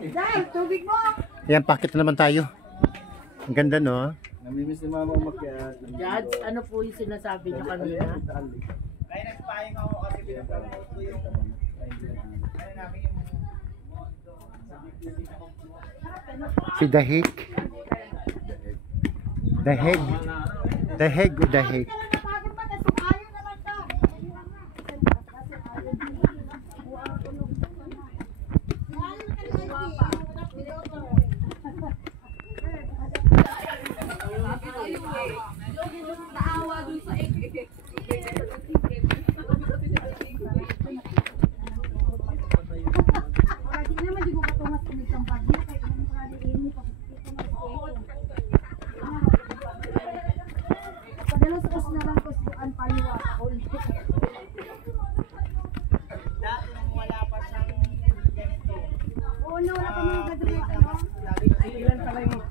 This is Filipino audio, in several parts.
Dahil, tubig mo! Ayan, pakit na naman tayo. Ang ganda, no? Namimiss ni Mama umakyat. Judge, ano po yung sinasabi niyo kanina? Kaya nagpahing ako kasi pinapanood ko yung ano namin yung Si Dahig. Dahig. Dahig o Dahig.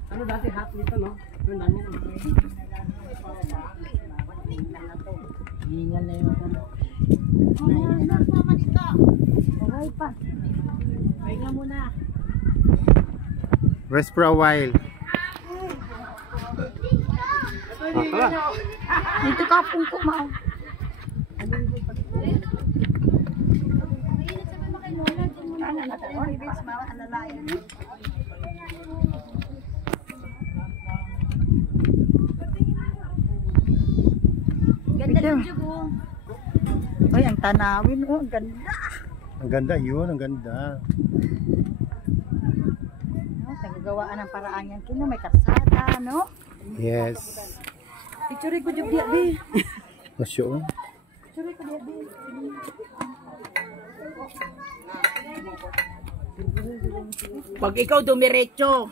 Ano dati hot nito, no? Yung namin. Hingal na yung ano. Okay pa. Pahinga muna. Rest for a while. Dito ka pong kumaw. Ganda ng jugo. Ay, ang tanawin. Oh, ang ganda. Ang ganda yun, ang ganda. No, tagagawaan ng paraan yan. Kino, may karsada, no? Yes. Picture ko dyan, Bi. Masyo. Picture ko dyan, Bi. Pag ikaw dumiretso.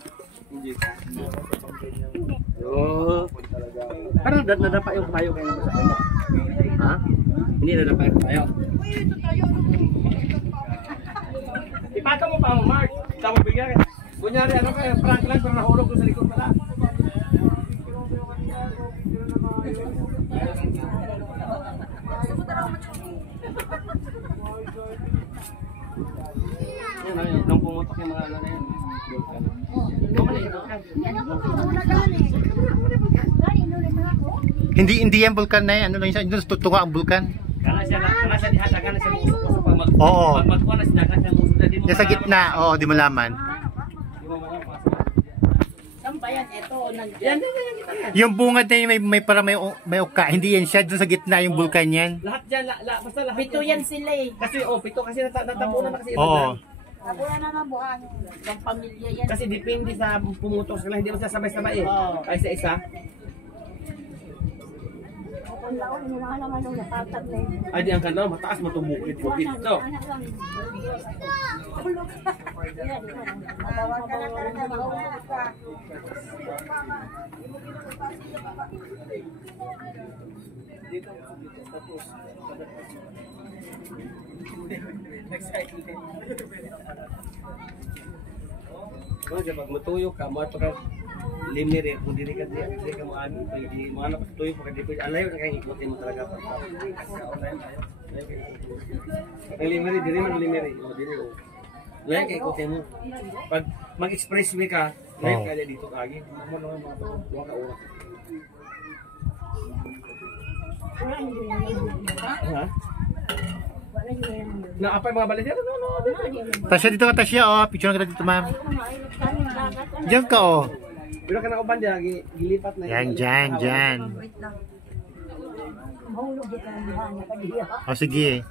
Oo. Parang nadapa yung tayo kayo sa kanya. Ha? Hindi nadapa yung tayo. Ipata mo pa mo, Mark. Tama bigyan. Kunyari ano kayo, prank lang pero nahulog ko sa likod pala. Yan ayun, nung pumutok yung mga ano na yan. Hindi yan vulkan na yan. Ano lang yun? Tutunga ang vulkan. Kana siya dihata, kana siya musok pag mag Oo. magkuha na siya, kana siya musok na di mo. Yan sa gitna. Oo, di mo laman. Saan ba yan? Ito, Yan. Yung bungad na yun, may para may uka. Hindi yan siya. Doon sa gitna yung vulkan yan. Lahat dyan, basta lahat. Pito yan sila eh. Kasi pito kasi natapunan na kasi ito. Oo. Nabuhan na nabuhan. Yung pamilya yan. Kasi depende sa pumutok sila, hindi mo siya sabay-sabay eh. Ay isa-isa. Ay di ang kanda, mataas matubukit mo dito. Pag matuyok ka, mato ka limiri, kung dili ka mo ani, pwede mo ano patuyo pag di pwede alayo na kay ikutin mo talaga pag online tayo. Ang limiri dili man limiri, o dili o. Layo kay ikutin mo. Pag mag-expressway ka, layo ka dito kagi. Mo naman mga tuwa ka oras. Ha? Na apa mga balit yan? No. Tasya dito ka, Tasya. Oh, picture na kita dito, ma'am. Diyan ka, oh. Pero ka na uban dyan, gilipat na. Yan, dyan. O, sige.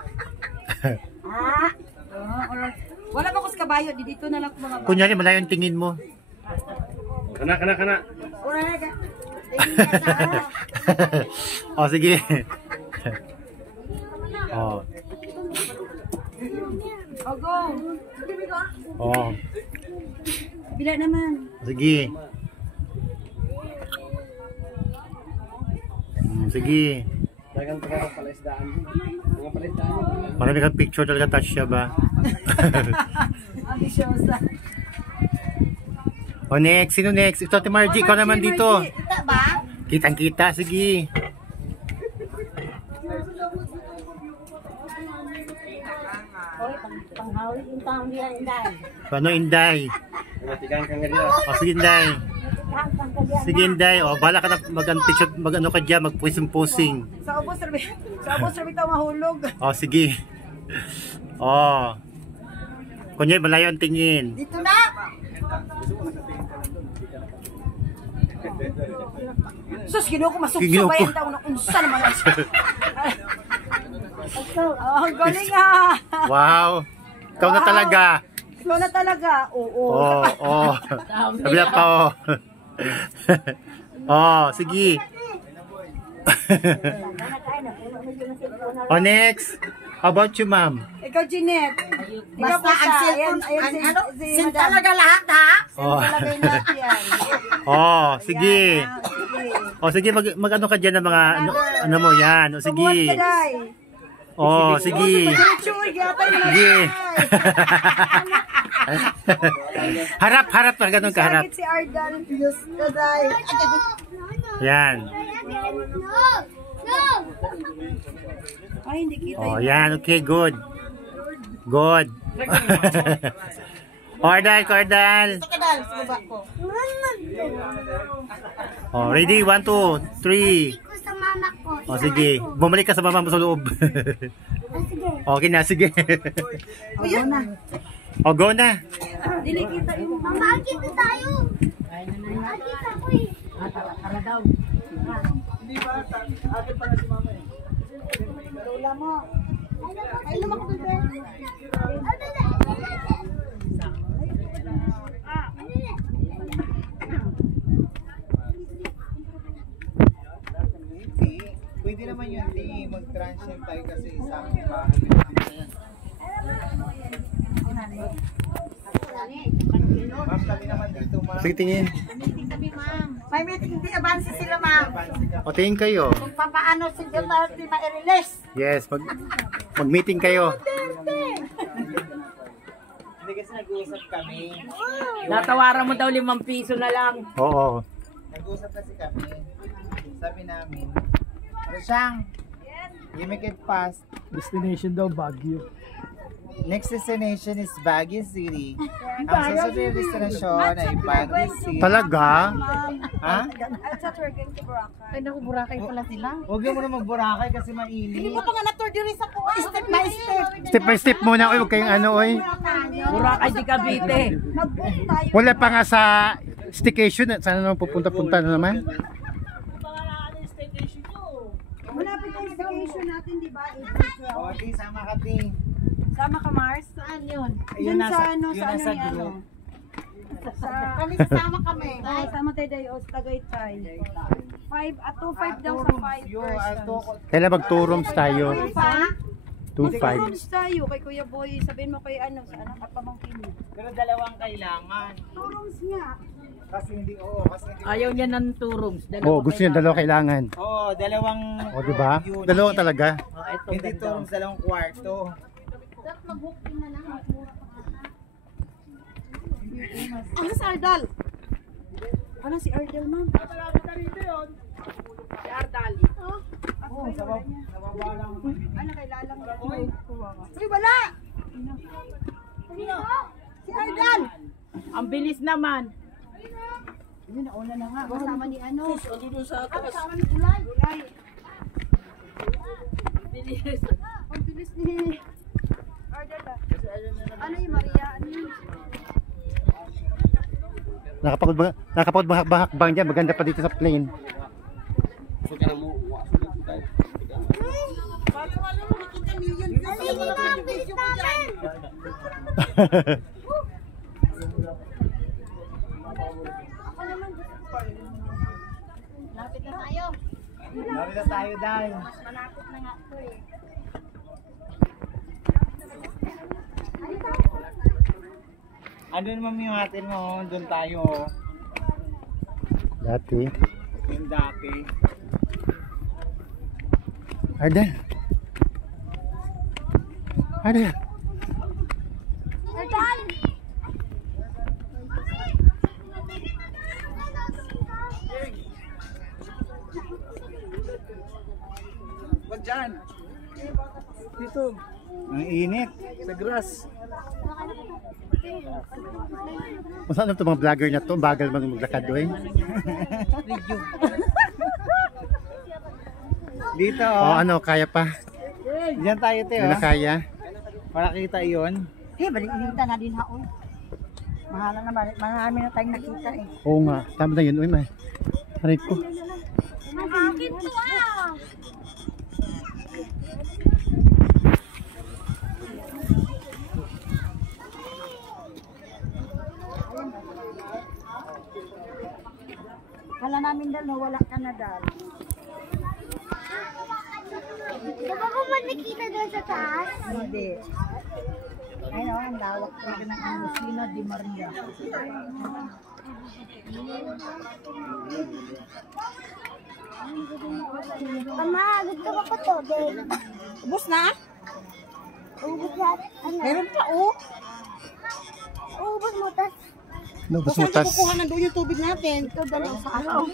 Wala ba ko sa kabayo? Dito na lang ko mga Kunyari, malayo yung tingin mo. Kana. Wala na ka. O, sige. O. Go. O. Bila naman. Sige. Sige. Dagang taga palaisdaan. Mga palaisdaan. Marami kang picture talaga, Tasya ba? Ambisyosa. O, next. Sino next? Ito, Ate Margie. Ikaw naman dito. Kita ba? Kitang-kita. Sige. Panghawin yung taong diyan, Inday. Paano, Inday? Matigaan ka nga dyan. O, sige, Inday. Sige, Inday. O, bahala ka na mag-ano ka dyan, mag-pusing-pusing. Sa ubos, sabi tayo mahulog. O, sige. O. Kunyay, malayo ang tingin. Dito na! Sus, ginawa ko masuksubayan daw na unsa naman ang ang galing ah! Wow. Ikaw na talaga. Ikaw na talaga. Oo. Oo. Sabi na pa, oh. Oh, sige. Oh, next. How about you, ma'am? Ikaw, Jeanette. Ikaw Basta ang cellphone, sin talaga lahat ha? Oh. Talagay natin yan. Oh, sige. Sige. Oh, sige, mag-ano ka dyan ng mga, ano mo yan. Oh, Tumuhat sige. ka, Day. Oh, sige. Chuy, gatay na Sige. Harap, harap. Ganun ka, harap. Sakit si Ardan. Diyos ka, Day. Yan. Ay, hindi kita Oh, yan. Okay, good. Good. Cordal, Cordal. Kadal, sa baba ko. Oh, ready? 1, 2, 3. Ko sa mama ko. Oh, sige. Bumalik ka sa mama mo sa loob. Sige. Okay na, sige. O, yun na. Oh, go na. Dili kita yung Mama, kita tayo. Kita ko eh. lola mo. Ay, lumak ko ba? Pwede naman yun, mag-transient tayo kasi sa aking bahay. Ma'am, kami naman dito, ma'am. Sige, tingin. May meeting di abansi sila, ma'am. O, tingin kayo. Kung papaano si Duterte ma-release. Yes, mag-meeting kayo. Hindi kasi nag-uusap kami. Natawaran mo daw 5 piso na lang. Oo. Nag-uusap kasi kami. Sabi namin, Rosyang, you make it fast. Destination daw, Baguio. Next destination is Baguio City. Ang susunod na destinasyon ay Baguio City. Talaga? Ha? I thought we're going to Boracay. Ay, naku, Boracay pala sila. Huwag mo na mag-Boracay kasi mainit. Hindi mo pa nga na-tour diri sa kuha. Step by step. Step by step muna. Oy, huwag kayong ano, oy. Burakay di Cavite. Mag-book tayo. Wala pa nga sa staycation. Sana naman pupunta-punta na naman. Malapit ang vacation natin, di ba? O, di, sama ka, Ting. Sama ka, Mars? Saan yun? Yun sa ano, yun sa ano nasa ni ano? group. Sa... Kami sasama kami. Ay, sama tayo dayo, sa Tagaytay. 2-5 daw sa 5 Yo, person. ato ko. Kailan mag 2 rooms tayo? Pa? 2-5. Rooms tayo kay Kuya Boy. Sabihin mo kay ano, sa anak at pamangkin mo. Pero dalawang kailangan. 2 rooms nga. Kasi hindi, kasi hindi. Ayaw niya ng 2 rooms. Oh, gusto niya dalawa kailangan. Oo, dalawang O, di ba? unit. Dalawa talaga. Hindi to rooms, dalawang kwarto. Mag-booking na lang. Ano si Ardal? Ano si Ardal, ma'am? Si Ardali. Oo, sa baba lang. Ano kay Lalang? Uy, wala! Si Ardal! Ang bilis naman. Yun, nauna na nga. Kasama ni ano? Kasama ni Ulay. Ulay. Bilis. Ang bilis ni Ardal ah. Ano yung Maria? Ano yun? Nakapagbaghakbang dyan. Maganda pa dito sa plane. Alin na ang bilis namin. Lapit na tayo. Lari na tayo, Day. Malapit na nga ito eh. Ano naman yung atin mo? Doon tayo. Dati. Yung dati. Arden. Arden. Ardal! Wag dyan. Dito. Ang init. Sa grass. Saan ito mga vlogger na to? Bagal man maglakad doy. Dito, Oh, ano, kaya pa? Diyan tayo, te, Hindi na kaya? Para kita iyon. Balik inita na din haon. Mahala na balik. Marami na tayong nakita eh. Oo nga, tama na yun. Uy, may. Aray ko. Akin to ah. Kala namin dal, wala ka na dal. Diba ko man nakita doon sa taas? Hindi. Ayun o, ang lawak talaga ng Angusina de Maria. Mama, gusto ko pa to, babe. Ubus na? Ubus lahat. Ano? Meron pa oh. Ubus mo, tas Lubos mo tas. Kukuha na doon yung tubig natin. Ito dalaw sa ano.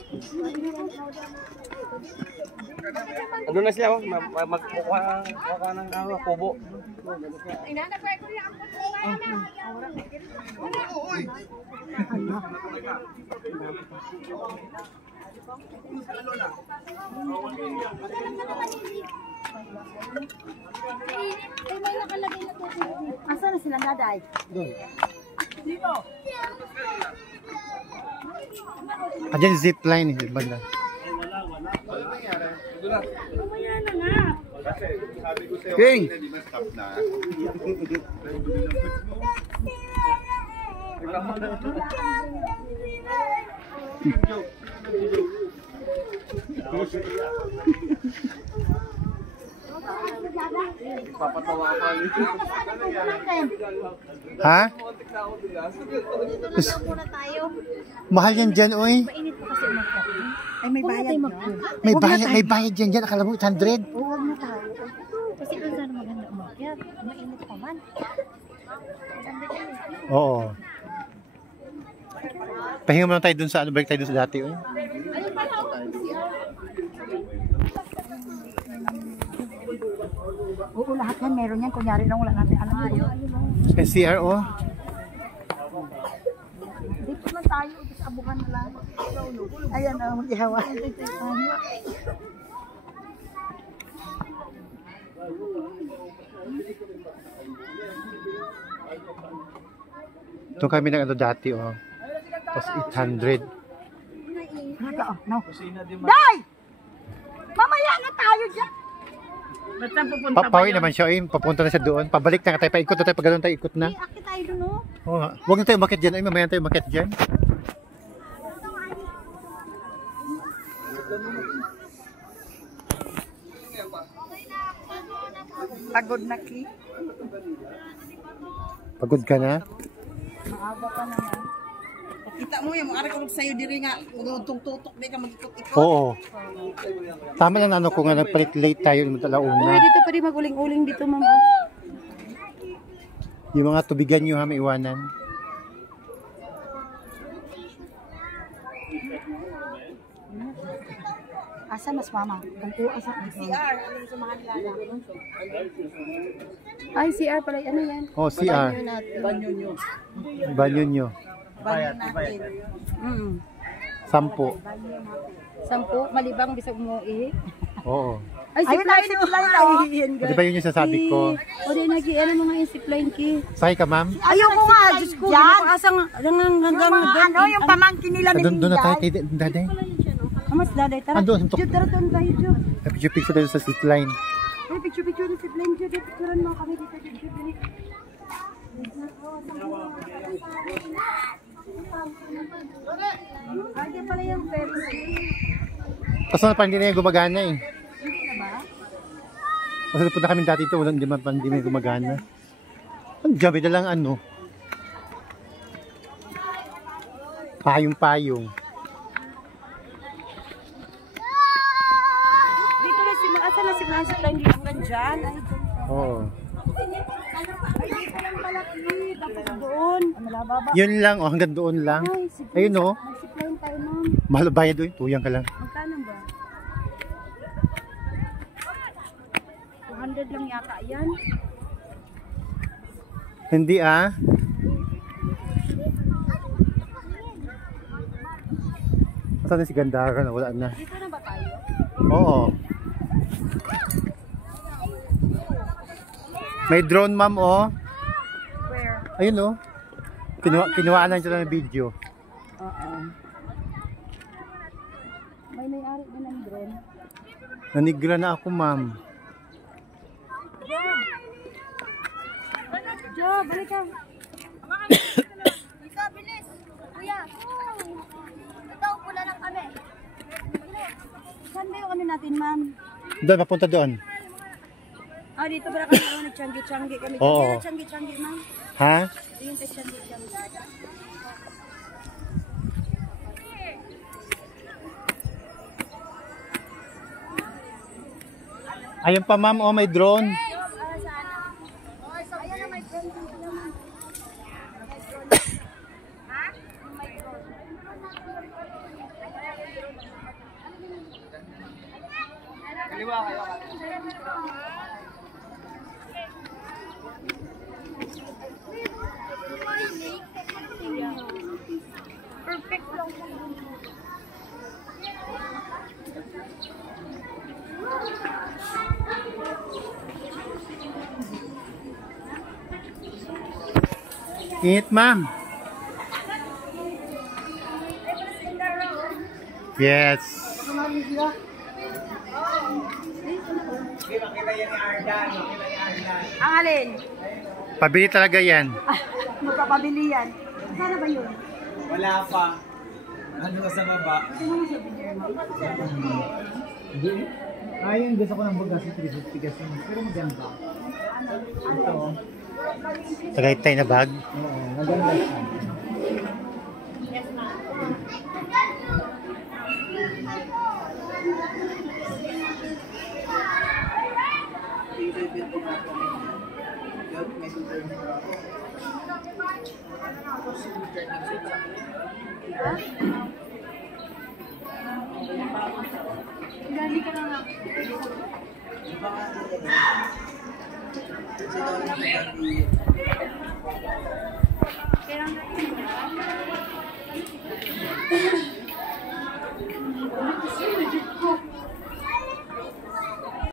Ano na siya, oh? Magkukuha ng kubo. ay may nakalagay na to. Asa na sila daday? Ayan zipline eh, banda. King! Papatawa ka Ha? Muna tayo. Mahal yan dyan, uy. Mainit po kasi umakyat. Ay may bayad na. May bayad yan dyan. Akala mo 800? Huwag na tayo. Kasi kung saan maganda umakyat, mainit pa man. Oo. Pahinga muna tayo dun sa ano, balik tayo dun sa dati, uy. Oo, lahat yan meron yan. Kunyari lang wala natin alam yun. SCRO. Dito na tayo. Sa abukan na lang. Ayan o, mag-ihawa. Ito kami ng ano dati, oh. Tapos 800. Naga, oh, no. Day! Mamaya na tayo dyan. Ba't saan pupunta ba Papawi yun? naman siya, eh. Papunta na siya doon. Pabalik na tayo. Paikot na tayo. Pag ganun tayo, ikot na. Akit tayo dun, oh. Oo nga. Huwag na tayo umakit dyan. Ay, mamaya na tayo umakit dyan. Pagod na ki. Pagod ka na? Maaga pa naman. Kita mo yung mga ko sa'yo diri nga, tutok di ka mag-ikot-ikot. Oo. Tama na ano kung nga nagpalit late tayo ng talauna. Dito pa rin maguling-uling dito, ma'am. Yung mga tubigan nyo ha, may iwanan. Asa mas mama? Kung asa CR. Ay, CR pala. Ano yan? Oh, CR. Banyo nyo. Bayad natin. 10. 10, malibang bisag mo Oo. Ay, Ayun na, zipline na. O, di ba yun yung sasabi ko? O, di nagi, ano mga zipline ki? Sakay ka, ma'am? Ayoko nga, Diyos ko. Diyan. Asang, hanggang, Yung mga ano, yung pamangkin nila ni Doon na tayo, Minday. daday. Amas, daday, tara. Andun, suntok. Jud, tara doon tayo, Jud. Picture tayo sa zipline. Ay, picture ng zipline, Jud. Picturean mo kami dito, Jud. Dali. Ay, di pala yung Pepsi. Kaso na parang hindi na yung gumagana eh. Kasi punta kami dati ito, walang hindi na yung gumagana. Ang gabi na lang ano. Payong-payong. Dito na si Asa na si Mga zipline dito hanggang dyan. Ay, Oo. dito lang malaki. Tapos doon. Yun lang, oh, hanggang doon lang. Ay, sige. Ayun oh. Mag-zipline tayo, ma'am. Mahal bayad doon, tuyang ka lang. Magkano ba? 200 lang yata yan. Hindi ah. Nasaan na si Gandara? Wala na. Dito na ba tayo? Oo. May drone, ma'am, oh. Where? Ayun, oh. Kinuhaan sila ng video. Oo. May-ari din ng drone. Nanigra na ako, ma'am. Jo, balik ka. Ito, bilis. Kuya. Ito, pula lang kami. Saan ba yung ano natin, ma'am? Doon, papunta doon. Ah, dito ba kami nag-changi-changi kami? Oo. Dito changi-changi, ma'am. Ha? Ito yung changi-changi. Ayun pa, ma'am, oh, may drone. Ayan na, may drone din sila, ma'am. Ha? May drone. Kaliwa kayo. Perfect lang. Init, ma'am. Yes. Makita yan ni Ardan. Makita ni Ardan. Ang alin? Pabili talaga yan. Magpapabili yan. Sana ba yun? Wala pa. Ano sa baba? Ayun, gusto ko ng bagas sa 350 kasi. Pero maganda. Ito. Tagaytay na bag. Oo, maganda siya. Gali ka na nga.